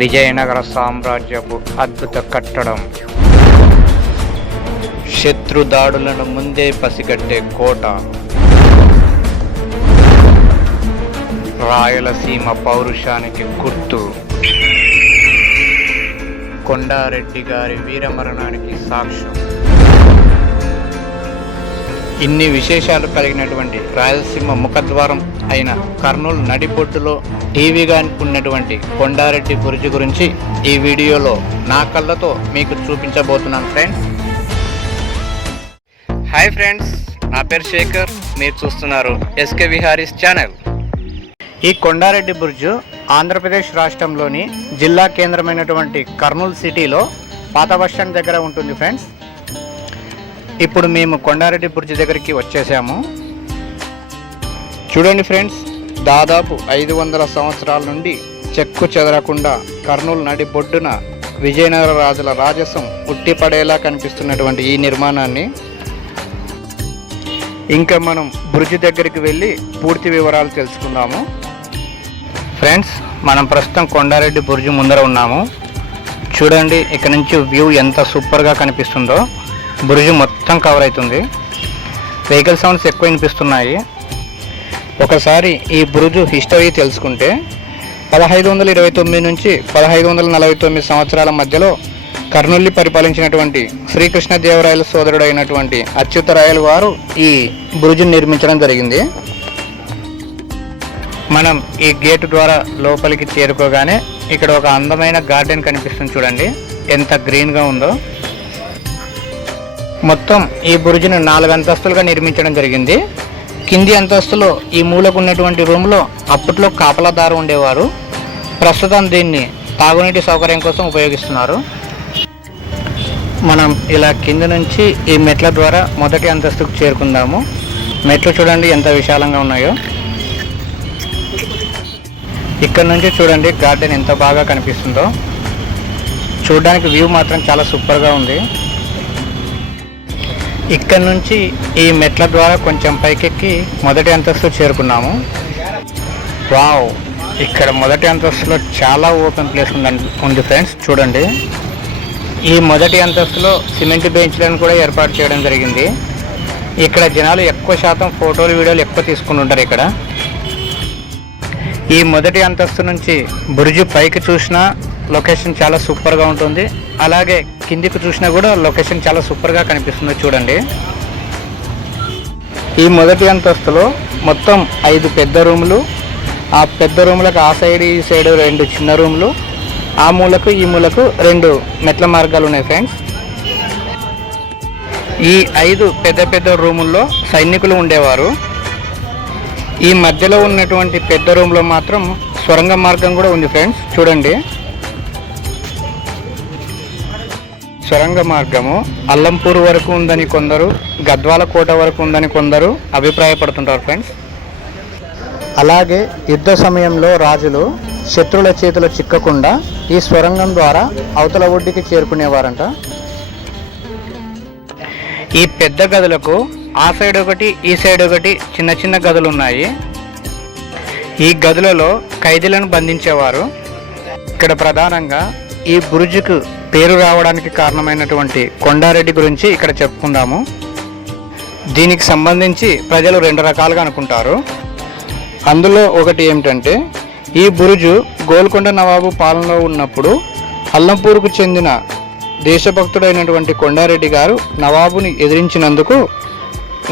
విజయనగర సామ్రాజ్యపు అద్భుత కట్టడం, శత్రు దాడులను ముందే పసిగట్టే కోట, రాయలసీమ పౌరుషానికి గుర్తు, కొండారెడ్డి గారి వీరమరణానికి సాక్ష్యం. ఇన్ని విశేషాలు కలిగినటువంటి రాయలసీమ ముఖద్వారం అయిన కర్నూలు నడిబొడ్డులో టీవీగా ఉన్నటువంటి కొండారెడ్డి బురుజు గురించి ఈ వీడియోలో నా కళ్ళతో మీకు చూపించబోతున్నాను ఫ్రెండ్స్. హాయ్ ఫ్రెండ్స్, నా పేరు శేఖర్, మీరు చూస్తున్నారు ఎస్కే విహారీస్ ఛానల్. ఈ కొండారెడ్డి బురుజు ఆంధ్రప్రదేశ్ రాష్ట్రంలోని జిల్లా కేంద్రమైనటువంటి కర్నూలు సిటీలో పాత బస్టాండ్ దగ్గర ఉంటుంది ఫ్రెండ్స్. ఇప్పుడు మేము కొండారెడ్డి బురుజు దగ్గరికి వచ్చేసాము. చూడండి ఫ్రెండ్స్, దాదాపు 500 సంవత్సరాల నుండి చెక్కు చెదరకుండా కర్నూలు నడి బొడ్డున విజయనగర రాజుల రాజసం ఉట్టిపడేలా కనిపిస్తున్నటువంటి ఈ నిర్మాణాన్ని ఇంకా మనం బురుజు దగ్గరికి వెళ్ళి పూర్తి వివరాలు తెలుసుకుందాము. ఫ్రెండ్స్, మనం ప్రస్తుతం కొండారెడ్డి బురుజు ముందర ఉన్నాము. చూడండి, ఇక్కడ నుంచి వ్యూ ఎంత సూపర్గా కనిపిస్తుందో. బురుజు మొత్తం కవర్ అవుతుంది. వెహికల్ సౌండ్స్ ఎక్కువ వినిపిస్తున్నాయి. ఒకసారి ఈ బురుజు హిస్టరీ తెలుసుకుంటే 1529 నుంచి 1549 సంవత్సరాల మధ్యలో కర్నూలు పరిపాలించినటువంటి శ్రీకృష్ణదేవరాయల సోదరుడు అయినటువంటి అచ్యుతరాయలు వారు ఈ బురుజును నిర్మించడం జరిగింది. మనం ఈ గేటు ద్వారా లోపలికి చేరుకోగానే ఇక్కడ ఒక అందమైన గార్డెన్ కనిపిస్తుంది. చూడండి ఎంత గ్రీన్గా ఉందో. మొత్తం ఈ బురుజును 4 అంతస్తులుగా నిర్మించడం జరిగింది. కింది అంతస్తులో ఈ మూలకు ఉన్నటువంటి రూమ్లో అప్పట్లో కాపలాదారు ఉండేవారు. ప్రస్తుతం దీన్ని తాగునీటి సౌకర్యం కోసం ఉపయోగిస్తున్నారు. మనం ఇలా కింద నుంచి ఈ మెట్ల ద్వారా మొదటి అంతస్తుకు చేరుకుందాము. మెట్లు చూడండి ఎంత విశాలంగా ఉన్నాయో. ఇక్కడ నుంచి చూడండి గార్డెన్ ఎంత బాగా కనిపిస్తుందో. చూడడానికి వ్యూ మాత్రం చాలా సూపర్గా ఉంది. ఇక్కడ నుంచి ఈ మెట్ల ద్వారా కొంచెం పైకెక్కి మొదటి అంతస్తు చేరుకున్నాము. వావ్, ఇక్కడ మొదటి అంతస్తులో చాలా ఓపెన్ ప్లేస్ ఉంది ఫ్రెండ్స్. చూడండి, ఈ మొదటి అంతస్తులో సిమెంట్ బెంచ్లను కూడా ఏర్పాటు చేయడం జరిగింది. ఇక్కడ జనాలు ఎక్కువ శాతం ఫోటోలు వీడియోలు ఎక్కువ తీసుకుని ఉంటారు. ఇక్కడ ఈ మొదటి అంతస్తు నుంచి బురుజు పైకి చూసినా లొకేషన్ చాలా సూపర్గా ఉంటుంది. అలాగే కిందికి చూసినా కూడా లొకేషన్ చాలా సూపర్గా కనిపిస్తుంది. చూడండి, ఈ మొదటి అంతస్తులో మొత్తం 5 పెద్ద రూములు, ఆ పెద్ద రూములకు ఆ సైడ్ ఈ సైడ్ 2 చిన్న రూములు, ఆ మూలకు ఈ మూలకు 2 మెట్ల మార్గాలు ఉన్నాయి ఫ్రెండ్స్. ఈ 5 పెద్ద పెద్ద రూముల్లో సైనికులు ఉండేవారు. ఈ మధ్యలో ఉన్నటువంటి పెద్ద రూమ్లో మాత్రం సొరంగ మార్గం కూడా ఉంది ఫ్రెండ్స్. చూడండి, సొరంగ మార్గము అల్లంపూర్ వరకు ఉందని కొందరు, గద్వాల కోట వరకు ఉందని కొందరు అభిప్రాయపడుతుంటారు ఫ్రెండ్స్. అలాగే యుద్ధ సమయంలో రాజులు శత్రువుల చేతిలో చిక్కకుండా ఈ సొరంగం ద్వారా అవతల ఒడ్డుకి చేరుకునేవారంట. ఈ పెద్ద గదులకు ఆ సైడ్ ఒకటి ఈ సైడ్ ఒకటి చిన్న చిన్న గదులు ఉన్నాయి. ఈ గదులలో ఖైదీలను బంధించేవారు. ఇక్కడ ప్రధానంగా ఈ బురుజుకు పేరు రావడానికి కారణమైనటువంటి కొండారెడ్డి గురించి ఇక్కడ చెప్పుకుందాము. దీనికి సంబంధించి ప్రజలు 2 రకాలుగా అనుకుంటారు. అందులో ఒకటి ఏమిటంటే, ఈ బురుజు గోల్కొండ నవాబు పాలనలో ఉన్నప్పుడు అల్లంపూర్కు చెందిన దేశభక్తుడైనటువంటి కొండారెడ్డి గారు నవాబుని ఎదిరించినందుకు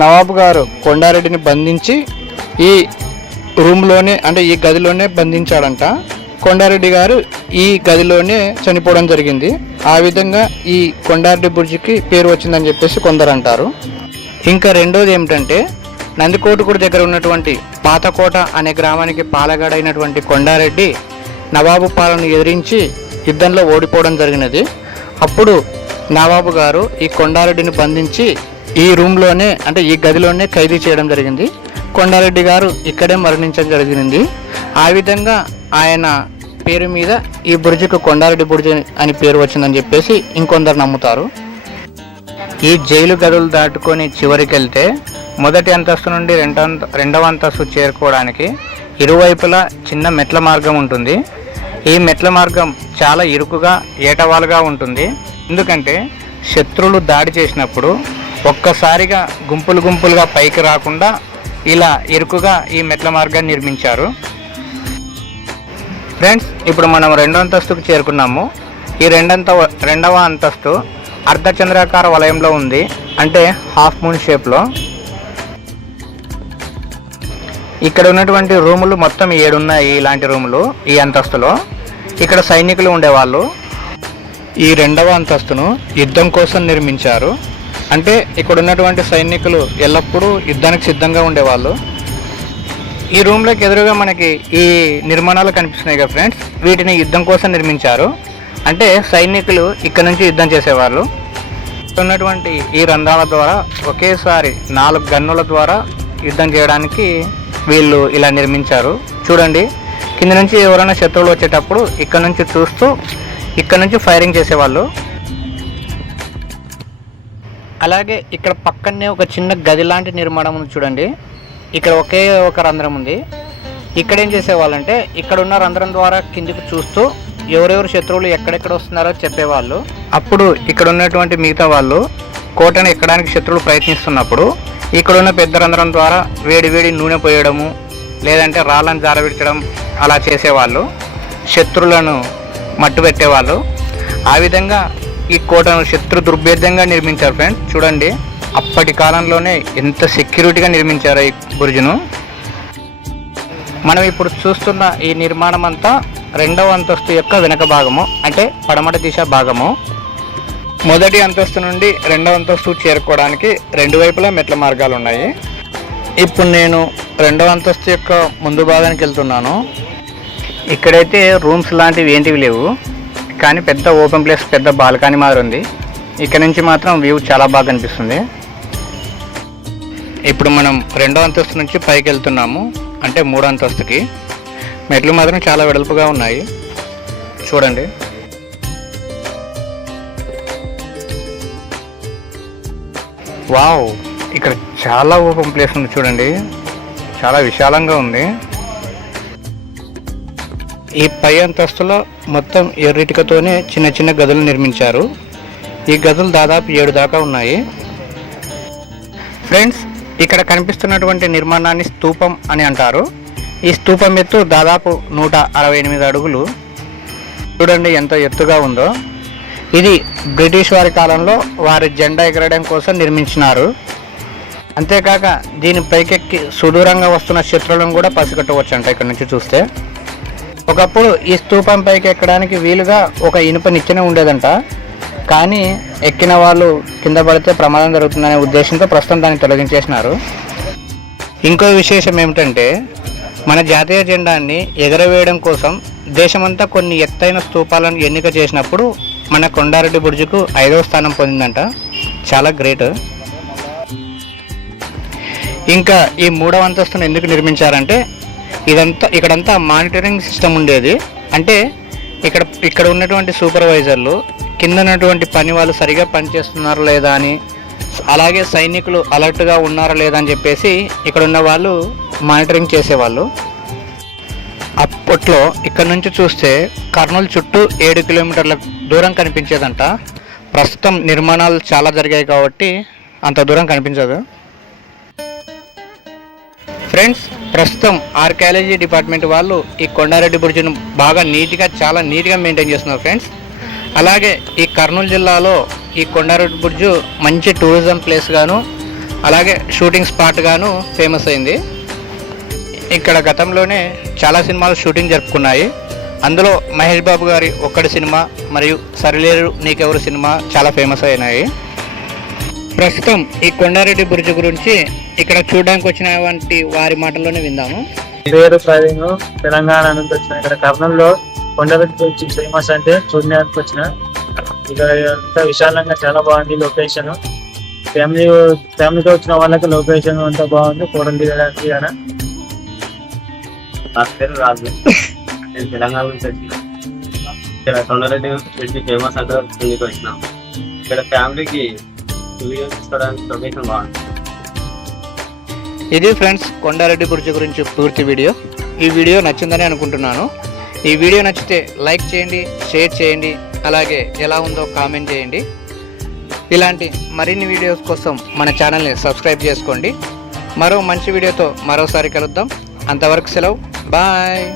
నవాబు గారు కొండారెడ్డిని బంధించి ఈ రూమ్లోనే అంటే ఈ గదిలోనే బంధించాడంట. కొండారెడ్డి గారు ఈ గదిలోనే చనిపోవడం జరిగింది. ఆ విధంగా ఈ కొండారెడ్డి బురుజుకి పేరు వచ్చిందని చెప్పేసి కొందరు అంటారు. ఇంకా రెండోది ఏమిటంటే, నందికోటగూడ దగ్గర ఉన్నటువంటి పాతకోట అనే గ్రామానికి పాలగాడైనటువంటి కొండారెడ్డి నవాబు పాలనను ఎదిరించి యుద్ధంలో ఓడిపోవడం జరిగినది. అప్పుడు నవాబు గారు ఈ కొండారెడ్డిని బంధించి ఈ రూమ్లోనే అంటే ఈ గదిలోనే ఖైదీ చేయడం జరిగింది. కొండారెడ్డి గారు ఇక్కడే మరణించడం జరిగింది. ఆ విధంగా ఆయన పేరు మీద ఈ బురుజుకు కొండారెడ్డి బురుజు అని పేరు వచ్చిందని చెప్పేసి ఇంకొందరు నమ్ముతారు. ఈ జైలు గదులు దాటుకొని చివరికి వెళ్తే మొదటి అంతస్తు నుండి రెండవ అంతస్తు చేరుకోవడానికి ఇరువైపులా చిన్న మెట్ల మార్గం ఉంటుంది. ఈ మెట్ల మార్గం చాలా ఇరుకుగా ఏటవాలుగా ఉంటుంది. ఎందుకంటే శత్రువులు దాడి చేసినప్పుడు ఒక్కసారిగా గుంపులు గుంపులుగా పైకి రాకుండా ఇలా ఇరుకుగా ఈ మెట్ల మార్గాన్ని నిర్మించారు. ఫ్రెండ్స్, ఇప్పుడు మనం 2వ అంతస్తుకు చేరుకున్నాము. ఈ రెండవ అంతస్తు అర్ధచంద్రాకార వలయంలో ఉంది, అంటే హాఫ్ మూన్ షేప్లో. ఇక్కడ ఉన్నటువంటి రూములు మొత్తం 7 ఉన్నాయి. ఇలాంటి రూములు ఈ అంతస్తులో. ఇక్కడ సైనికులు ఉండేవాళ్ళు. ఈ 2వ అంతస్తును యుద్ధం కోసం నిర్మించారు. అంటే ఇక్కడ ఉన్నటువంటి సైనికులు ఎల్లప్పుడూ యుద్ధానికి సిద్ధంగా ఉండేవాళ్ళు. ఈ రూమ్లోకి ఎదురుగా మనకి ఈ నిర్మాణాలు కనిపిస్తున్నాయి కదా ఫ్రెండ్స్, వీటిని యుద్ధం కోసం నిర్మించారు. అంటే సైనికులు ఇక్కడ నుంచి యుద్ధం చేసేవాళ్ళు. ఉన్నటువంటి ఈ రంధ్రాల ద్వారా ఒకేసారి 4 గన్నుల ద్వారా యుద్ధం చేయడానికి వీళ్ళు ఇలా నిర్మించారు. చూడండి, కింద నుంచి ఎవరైనా శత్రువులు వచ్చేటప్పుడు ఇక్కడ నుంచి చూస్తూ ఇక్కడ నుంచి ఫైరింగ్ చేసేవాళ్ళు. అలాగే ఇక్కడ పక్కనే ఒక చిన్న గది లాంటి నిర్మాణం ఉంది చూడండి. ఇక్కడ ఒకే ఒక రంధ్రం ఉంది. ఇక్కడ ఏం చేసేవాళ్ళంటే ఇక్కడ ఉన్న రంధ్రం ద్వారా కిందికి చూస్తూ ఎవరెవరు శత్రువులు ఎక్కడెక్కడ వస్తున్నారో చెప్పేవాళ్ళు. అప్పుడు ఇక్కడ ఉన్నటువంటి మిగతా వాళ్ళు కోటను ఎక్కడానికి శత్రువులు ప్రయత్నిస్తున్నప్పుడు ఇక్కడ ఉన్న పెద్ద రంధ్రం ద్వారా వేడి వేడి నూనె పోయడము, లేదంటే రాళ్ళను జారవిడ్చడం అలా చేసేవాళ్ళు. శత్రువులను మట్టు పెట్టేవాళ్ళు. ఆ విధంగా ఈ కోటను శత్రు దుర్భేద్యంగా నిర్మించారు ఫ్రెండ్స్. చూడండి, అప్పటి కాలంలోనే ఎంత సెక్యూరిటీగా నిర్మించారు ఈ బురుజును. మనం ఇప్పుడు చూస్తున్న ఈ నిర్మాణం అంతా 2వ అంతస్తు యొక్క వెనక భాగము, అంటే పడమట దిశ భాగము. మొదటి అంతస్తు నుండి 2వ అంతస్తు చేరుకోవడానికి 2 వైపులా మెట్ల మార్గాలు ఉన్నాయి. ఇప్పుడు నేను 2వ అంతస్తు యొక్క ముందు భాగానికి వెళ్తున్నాను. ఇక్కడైతే రూమ్స్ లాంటివి ఏంటివి లేవు, కానీ పెద్ద ఓపెన్ ప్లేస్, పెద్ద బాల్కనీ మాదిరి ఉంది. ఇక్కడ నుంచి మాత్రం వ్యూ చాలా బాగా కనిపిస్తుంది. ఇప్పుడు మనం 2వ అంతస్తు నుంచి పైకి వెళ్తున్నాము, అంటే 3వ అంతస్తుకి. మెట్లు మాత్రం చాలా వెడల్పుగా ఉన్నాయి చూడండి. వావ్, ఇక్కడ చాలా ఓపెన్ ప్లేస్ ఉంది చూడండి, చాలా విశాలంగా ఉంది. ఈ పై అంతస్తులో మొత్తం ఎర్రిటికతోనే చిన్న చిన్న గదులు నిర్మించారు. ఈ గదులు దాదాపు 7 దాకా ఉన్నాయి. ఫ్రెండ్స్, ఇక్కడ కనిపిస్తున్నటువంటి నిర్మాణాన్ని స్తూపం అని అంటారు. ఈ స్తూపం ఎత్తు దాదాపు 168 అడుగులు. చూడండి ఎంత ఎత్తుగా ఉందో. ఇది బ్రిటిష్ వారి కాలంలో వారి జెండా ఎగరడం కోసం నిర్మించినారు. అంతేకాక దీని పైకెక్కి సుదూరంగా వస్తున్న శత్రువులను కూడా పసిగట్టవచ్చు అంట ఇక్కడ నుంచి చూస్తే. ఒకప్పుడు ఈ స్తూపం పైకి ఎక్కడానికి వీలుగా ఒక ఇనుప నిచ్చెన ఉండేదంట. కానీ ఎక్కిన వాళ్ళు కింద పడితే ప్రమాదం జరుగుతుందనే ఉద్దేశంతో ప్రస్తుతం దాన్ని తొలగించేసినారు. ఇంకో విశేషం ఏమిటంటే, మన జాతీయ జెండాన్ని ఎగరవేయడం కోసం దేశమంతా కొన్ని ఎత్తైన స్తూపాలను ఎన్నిక చేసినప్పుడు మన కొండారెడ్డి బుర్జుకు 5వ స్థానం పొందిందంట. చాలా గ్రేట్. ఇంకా ఈ 3వ అంతస్తును ఎందుకు నిర్మించారంటే, ఇక్కడంతా మానిటరింగ్ సిస్టమ్ ఉండేది. అంటే ఇక్కడ ఉన్నటువంటి సూపర్వైజర్లు కింద ఉన్నటువంటి పని వాళ్ళు సరిగా పనిచేస్తున్నారా లేదా అని, అలాగే సైనికులు అలర్ట్గా ఉన్నారా లేదా అని చెప్పేసి ఇక్కడ ఉన్న వాళ్ళు మానిటరింగ్ చేసేవాళ్ళు. అప్పట్లో ఇక్కడ నుంచి చూస్తే కర్నూలు చుట్టూ 7 కిలోమీటర్ల దూరం కనిపించేదంట. ప్రస్తుతం నిర్మాణాలు చాలా జరిగాయి కాబట్టి అంత దూరం కనిపించదు. ఫ్రెండ్స్, ప్రస్తుతం ఆర్కియాలజీ డిపార్ట్మెంట్ వాళ్ళు ఈ కొండారెడ్డి బుర్జును బాగా చాలా నీట్గా మెయింటైన్ చేస్తున్నారు ఫ్రెండ్స్. అలాగే ఈ కర్నూలు జిల్లాలో ఈ కొండారెడ్డి బుర్జు మంచి టూరిజం ప్లేస్ గాను, అలాగే షూటింగ్ స్పాట్ గాను ఫేమస్ అయింది. ఇక్కడ గతంలోనే చాలా సినిమాలు షూటింగ్ జరుపుకున్నాయి. అందులో మహేష్ బాబు గారి ఒక్కడి సినిమా మరియు సరిలేరు నీకెవరు సినిమా చాలా ఫేమస్ అయినాయి. ప్రస్తుతం ఈ కొండారెడ్డి బుర్జు గురించి ఇక్కడ చూడడానికి వచ్చిన వారి మాటల్లోనే విందాము. పేరు ప్రవీణ్, తెలంగాణ నుంచి వచ్చిన. ఇక్కడ కర్నూలులో కొండారెడ్డి బుర్జు ఫేమస్ అంటే చూడడానికి వచ్చిన. ఇక్కడ అంతా విశాలంగా చాలా బాగుంది లొకేషన్. ఫ్యామిలీతో వచ్చిన వాళ్ళకి లొకేషన్ అంతా బాగుంది ఫోటోలు దిగడానికి. నా పేరు రాజు, నేను తెలంగాణ నుంచి వచ్చిన. ఇక్కడ కొండారెడ్డి బుర్జు ఫేమస్ అంటే కిందికి వచ్చినాం. ఇక్కడ ఫ్యామిలీకి వీడియోస్ తీసుకోవడానికి లొకేషన్ బాగుంది. ఇది ఫ్రెండ్స్ కొండారెడ్డి బుర్జు గురించి పూర్తి వీడియో. ఈ వీడియో నచ్చిందని అనుకుంటున్నాను. ఈ వీడియో నచ్చితే లైక్ చేయండి, షేర్ చేయండి, అలాగే ఎలా ఉందో కామెంట్ చేయండి. ఇలాంటి మరిన్ని వీడియోస్ కోసం మన ఛానల్ని సబ్స్క్రైబ్ చేసుకోండి. మరో మంచి వీడియోతో మరోసారి కలుద్దాం. అంతవరకు సెలవు. బాయ్.